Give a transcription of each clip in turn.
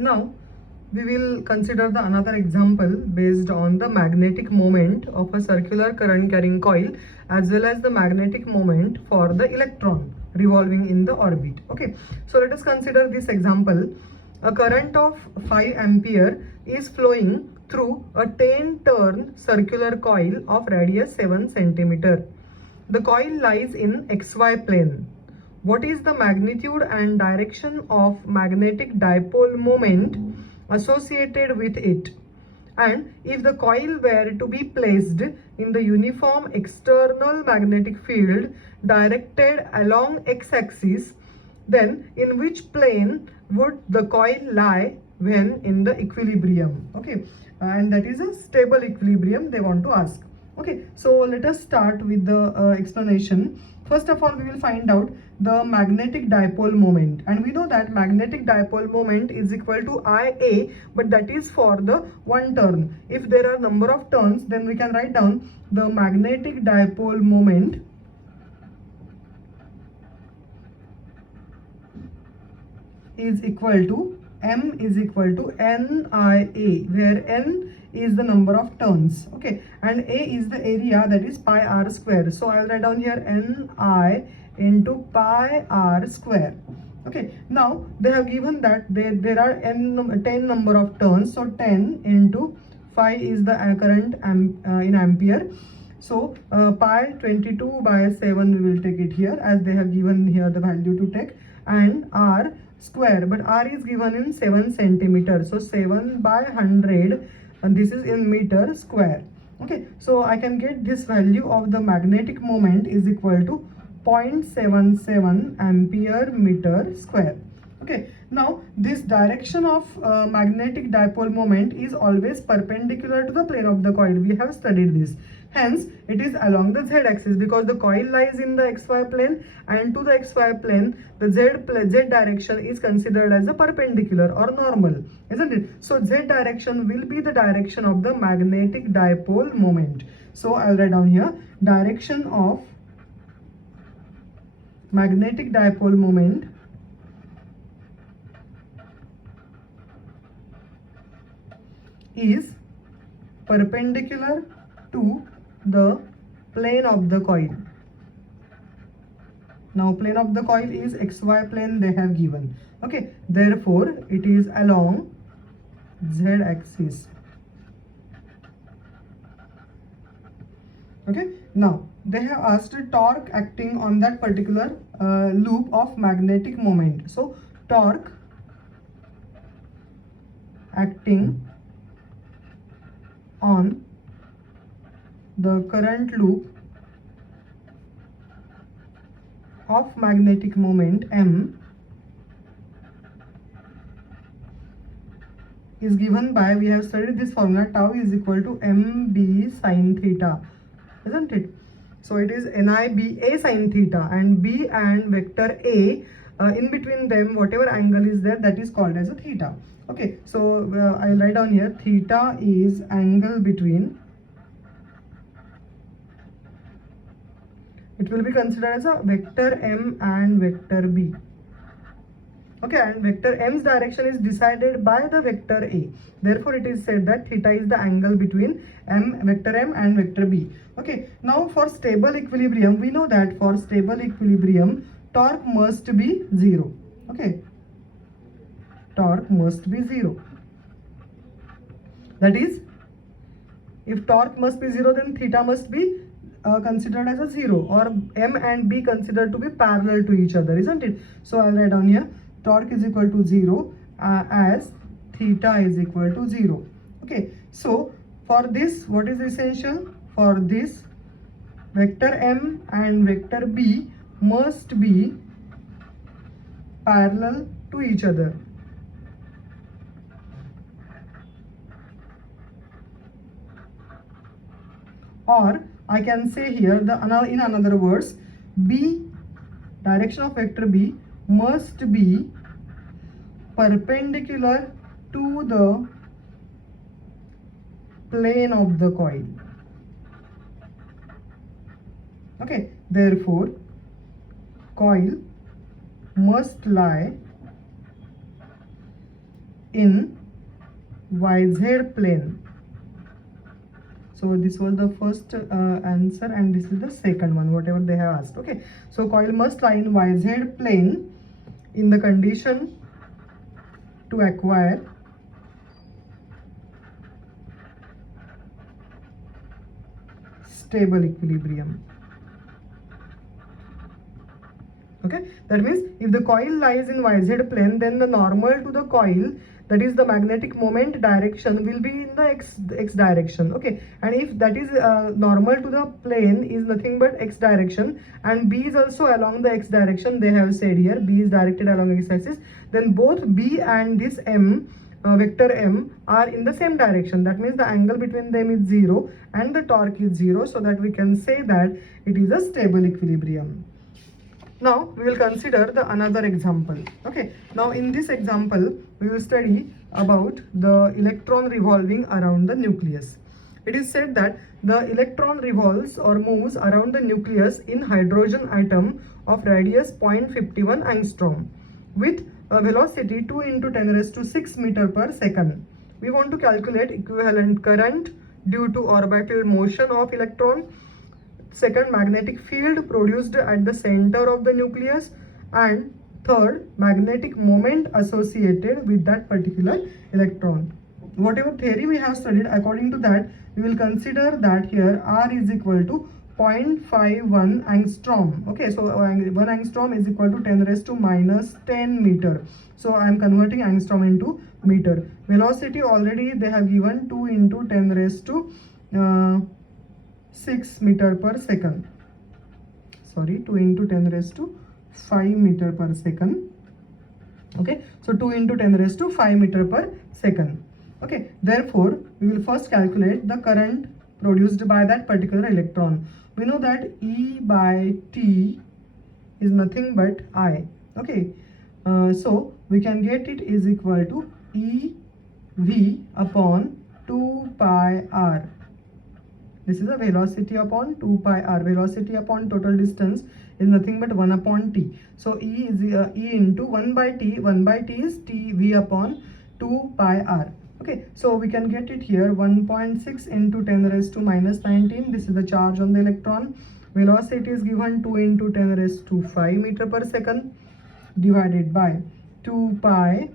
Now we will consider the another example based on the magnetic moment of a circular current carrying coil as well as the magnetic moment for the electron revolving in the orbit. Okay, so let us consider this example. A current of 5 ampere is flowing through a 10 turn circular coil of radius 7 centimeter. The coil lies in XY plane. What is the magnitude and direction of magnetic dipole moment associated with it? And if the coil were to be placed in the uniform external magnetic field directed along x-axis, then in which plane would the coil lie when in the equilibrium? Okay, and that is a stable equilibrium they want to ask. Okay, so let us start with the explanation. First of all, we will find out the magnetic dipole moment, and we know that magnetic dipole moment is equal to Ia, but that is for the one turn. If there are number of turns, then we can write down the magnetic dipole moment is equal to M is equal to NIA, where N is the number of turns, okay, and A is the area, that is pi r square. So I will write down here Ni into pi r square. Okay, now they have given that there are 10 number of turns, so 10 into 5 is the current in ampere. So pi 22 by 7 we will take it here, as they have given here the value to take, and r square, but r is given in 7 centimeter, so 7 by 100, and this is in meter square. Okay, so I can get this value of the magnetic moment is equal to 0.77 ampere meter square. Okay, now this direction of magnetic dipole moment is always perpendicular to the plane of the coil. We have studied this. Hence, it is along the z-axis because the coil lies in the xy plane, and to the xy plane, the z direction is considered as a perpendicular or normal, isn't it? So, z direction will be the direction of the magnetic dipole moment. So, I'll write down here direction of magnetic dipole moment is perpendicular to the plane of the coil. Now plane of the coil is xy plane they have given. Okay, therefore it is along z axis. Okay, now they have asked a torque acting on that particular loop of magnetic moment. So torque acting on the current loop of magnetic moment M is given by, we have studied this formula, tau is equal to mb sine theta, isn't it? So it is NIBA sine theta, and B and vector A, in between them whatever angle is there, that is called as a theta. Okay, so I'll write down here theta is angle between, it will be considered as a vector M and vector B. Okay, and vector M's direction is decided by the vector A. Therefore, it is said that theta is the angle between vector M and vector B. Okay, now for stable equilibrium, we know that for stable equilibrium, torque must be 0. Okay, torque must be 0. That is, if torque must be 0, then theta must be considered as a 0, or M and B considered to be parallel to each other, isn't it? So I'll write down here torque is equal to 0 as theta is equal to 0. Okay, so for this, what is essential? For this, vector M and vector B must be parallel to each other. Or I can say here, in another words, B, direction of vector B must be perpendicular to the plane of the coil. Okay, therefore coil must lie in YZ plane. So this was the first answer, and this is the second one, whatever they have asked. Okay, so coil must lie in YZ plane in the condition to acquire stable equilibrium. Okay, that means if the coil lies in YZ plane, then the normal to the coil, that is the magnetic moment direction, will be in the x direction. Okay, and if that is normal to the plane is nothing but x direction, and B is also along the x direction, they have said here B is directed along x axis, then both B and this M, vector M, are in the same direction. That means the angle between them is 0 and the torque is 0, so that we can say that it is a stable equilibrium. Now we will consider the another example. Okay, now in this example we will study about the electron revolving around the nucleus. It is said that the electron revolves or moves around the nucleus in hydrogen atom of radius 0.51 angstrom with a velocity 2 into 10 raised to 6 meter per second. We want to calculate equivalent current due to orbital motion of electron, second, magnetic field produced at the center of the nucleus, and third, magnetic moment associated with that particular electron. Whatever theory we have studied, according to that we will consider that here R is equal to 0.51 angstrom. Okay, so 1 angstrom is equal to 10 raised to minus 10 meter. So I am converting angstrom into meter. Velocity already they have given 2 into 10 raised to 6 meter per second. Sorry, 2 into 10 raised to 5 meter per second. Okay, so 2 into 10 raised to 5 meter per second. Okay, therefore we will first calculate the current produced by that particular electron. We know that E by T is nothing but I. Okay, so we can get it is equal to EV upon 2 pi r. This is a velocity upon 2 pi r. Velocity upon total distance is nothing but 1 upon t. So E is E into 1 by t. 1 by t is t v upon 2 pi r. Okay, so we can get it here 1.6 into 10 raised to minus 19. This is the charge on the electron. Velocity is given 2 into 10 raised to 5 meter per second divided by 2 pi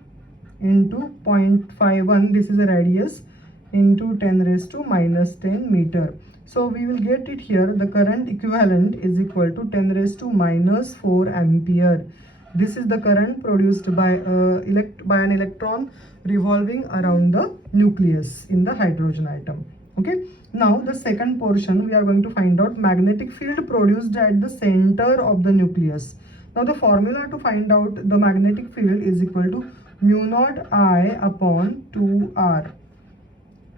into 0.51. This is a radius into 10 raised to minus 10 meter. So we will get it here, the current equivalent is equal to 10 raised to minus 4 ampere. This is the current produced by an electron revolving around the nucleus in the hydrogen atom. Okay, now the second portion we are going to find out magnetic field produced at the center of the nucleus. Now the formula to find out the magnetic field is equal to mu naught I upon 2r.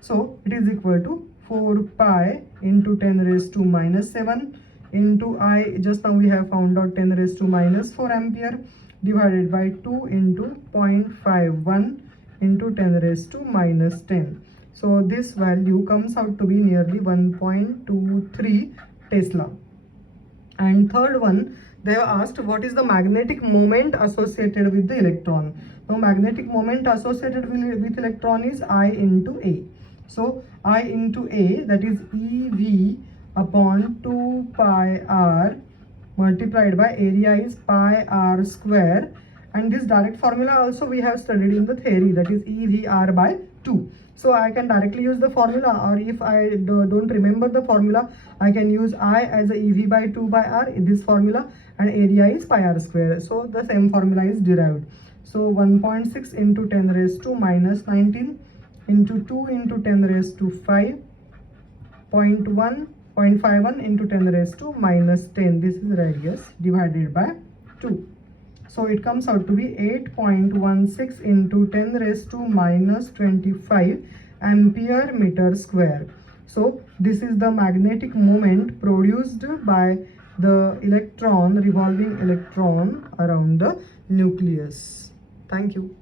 So it is equal to 4 pi into 10 raised to minus 7 into I, just now we have found out 10 raised to minus 4 ampere, divided by 2 into 0.51 into 10 raised to minus 10. So this value comes out to be nearly 1.23 Tesla. And third one, they have asked what is the magnetic moment associated with the electron. Now magnetic moment associated with electron is I into A. So I into A, that is EV upon 2 pi r multiplied by area is pi r square, and this direct formula also we have studied in the theory, that is EVR by 2. So I can directly use the formula, or if I don't remember the formula, I can use I as a EV by 2 by r in this formula, and area is pi r square. So the same formula is derived. So 1.6 into 10 raised to minus 19 into 2 into 10 raised to 5, 0.51 into 10 raised to minus 10, this is radius, divided by 2. So it comes out to be 8.16 into 10 raised to minus 25 ampere meter square. So this is the magnetic moment produced by the electron, revolving electron around the nucleus. Thank you.